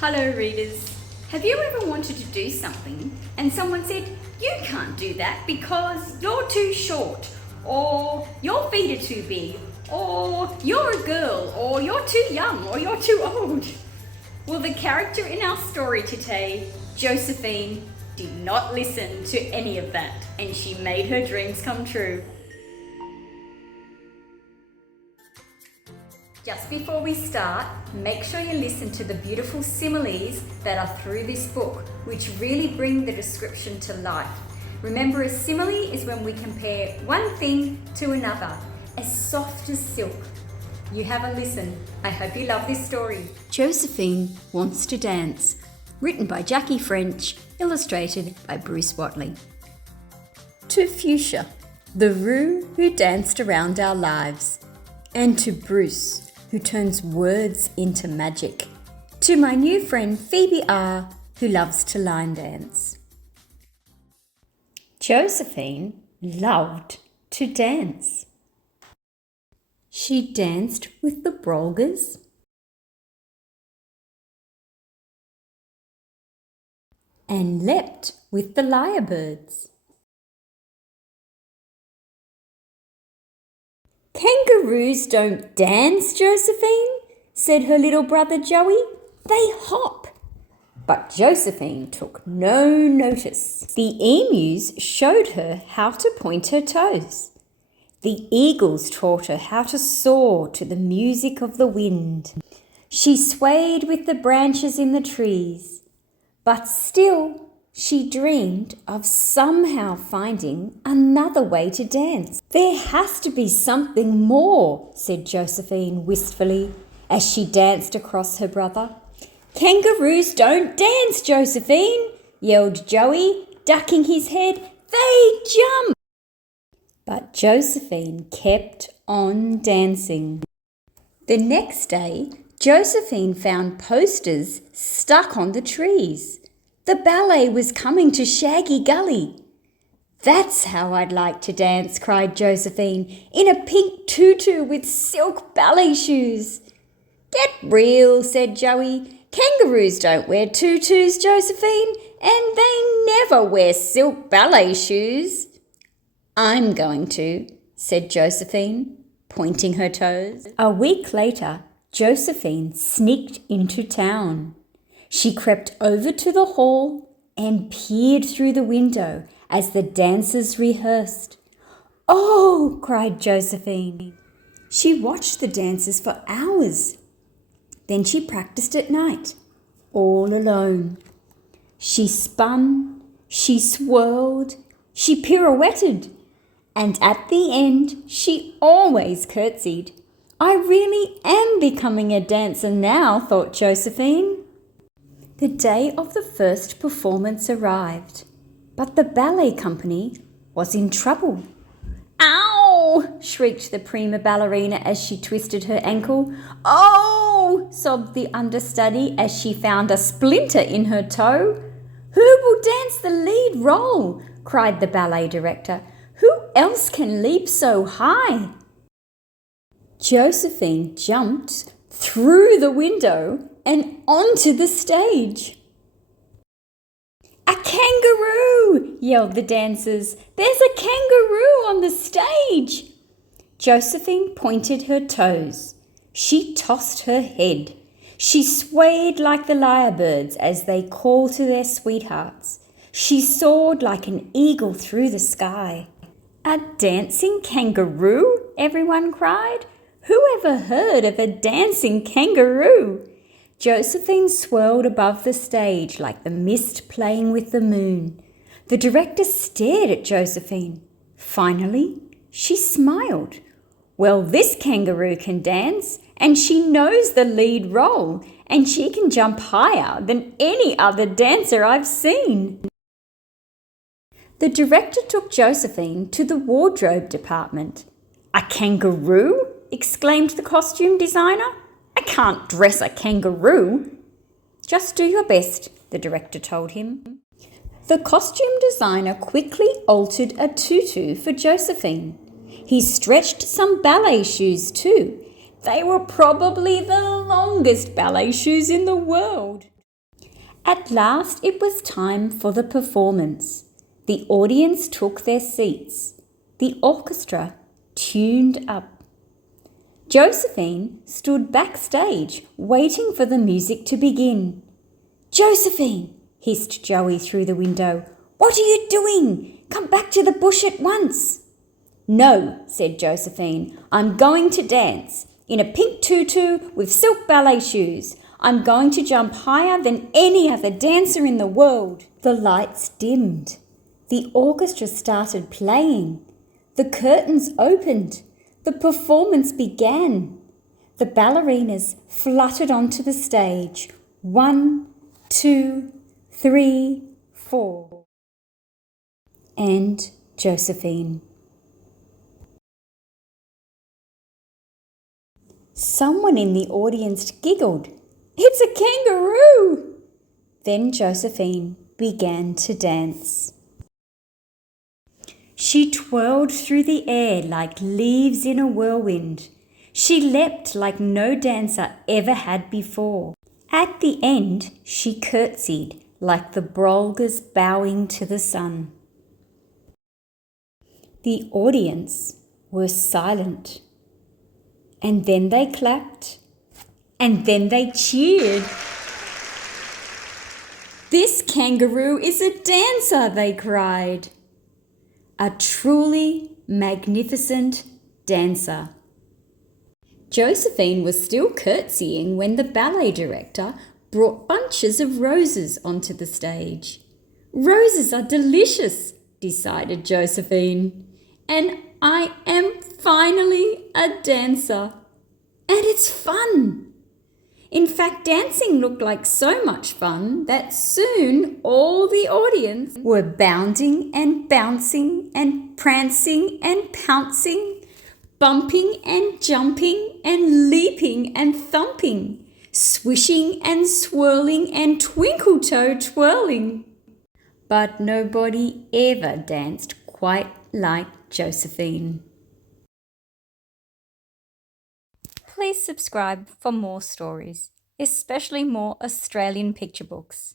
Hello readers. Have you ever wanted to do something and someone said, you can't do that because you're too short, or your feet are too big, or you're a girl, or you're too young, or you're too old? Well, the character in our story today, Josephine, did not listen to any of that, and she made her dreams come true. Just before we start, make sure you listen to the beautiful similes that are through this book, which really bring the description to life. Remember, a simile is when we compare one thing to another, as soft as silk. You have a listen. I hope you love this story. Josephine Wants to Dance, written by Jackie French, illustrated by Bruce Watley. To Fuchsia, the roo who danced around our lives, and to Bruce, who turns words into magic. To my new friend Phoebe R, who loves to line dance. Josephine loved to dance. She danced with the brolgas, and leapt with the lyrebirds. Kangaroos don't dance, Josephine, said her little brother Joey. They hop. But Josephine took no notice. The emus showed her how to point her toes. The eagles taught her how to soar to the music of the wind. She swayed with the branches in the trees, but still she dreamed of somehow finding another way to dance. There has to be something more, said Josephine wistfully as she danced across her brother. Kangaroos don't dance, Josephine, yelled Joey, ducking his head. They jump. But Josephine kept on dancing. The next day, Josephine found posters stuck on the trees. The ballet was coming to Shaggy Gully. That's how I'd like to dance, cried Josephine, in a pink tutu with silk ballet shoes. Get real, said Joey. Kangaroos don't wear tutus, Josephine, and they never wear silk ballet shoes. I'm going to, said Josephine, pointing her toes. A week later, Josephine sneaked into town. She crept over to the hall and peered through the window as the dancers rehearsed. Oh, cried Josephine. She watched the dancers for hours. Then she practiced at night, all alone. She spun, she swirled, she pirouetted, and at the end she always curtsied. I really am becoming a dancer now, thought Josephine. The day of the first performance arrived, but the ballet company was in trouble. Ow! Shrieked the prima ballerina as she twisted her ankle. Oh! Sobbed the understudy as she found a splinter in her toe. Who will dance the lead role? Cried the ballet director. Who else can leap so high? Josephine jumped through the window and onto the stage. A kangaroo! Yelled the dancers. There's a kangaroo on the stage! Josephine pointed her toes. She tossed her head. She swayed like the lyrebirds as they call to their sweethearts. She soared like an eagle through the sky. A dancing kangaroo? Everyone cried. Who ever heard of a dancing kangaroo? Josephine swirled above the stage like the mist playing with the moon. The director stared at Josephine. Finally, she smiled. Well, this kangaroo can dance, and she knows the lead role, and she can jump higher than any other dancer I've seen. The director took Josephine to the wardrobe department. A kangaroo? Exclaimed the costume designer. I can't dress a kangaroo. Just do your best, the director told him. The costume designer quickly altered a tutu for Josephine. He stretched some ballet shoes too. They were probably the longest ballet shoes in the world. At last it was time for the performance. The audience took their seats. The orchestra tuned up. Josephine stood backstage, waiting for the music to begin. "Josephine," hissed Joey through the window, "what are you doing? Come back to the bush at once." "No," said Josephine, "I'm going to dance. In a pink tutu with silk ballet shoes. I'm going to jump higher than any other dancer in the world." The lights dimmed. The orchestra started playing. The curtains opened. The performance began. The ballerinas fluttered onto the stage. 1, 2, 3, 4. And Josephine. Someone in the audience giggled. "It's a kangaroo!" Then Josephine began to dance. She twirled through the air like leaves in a whirlwind. She leapt like no dancer ever had before. At the end, she curtsied like the Brolgas bowing to the sun. The audience were silent. And then they clapped. And then they cheered. "This kangaroo is a dancer," they cried. A truly magnificent dancer. Josephine was still curtsying when the ballet director brought bunches of roses onto the stage. "Roses are delicious," decided Josephine, "and I am finally a dancer. And it's fun." In fact, dancing looked like so much fun that soon all the audience were bounding and bouncing and prancing and pouncing, bumping and jumping and leaping and thumping, swishing and swirling and twinkle-toe twirling. But nobody ever danced quite like Josephine. Please subscribe for more stories, especially more Australian picture books.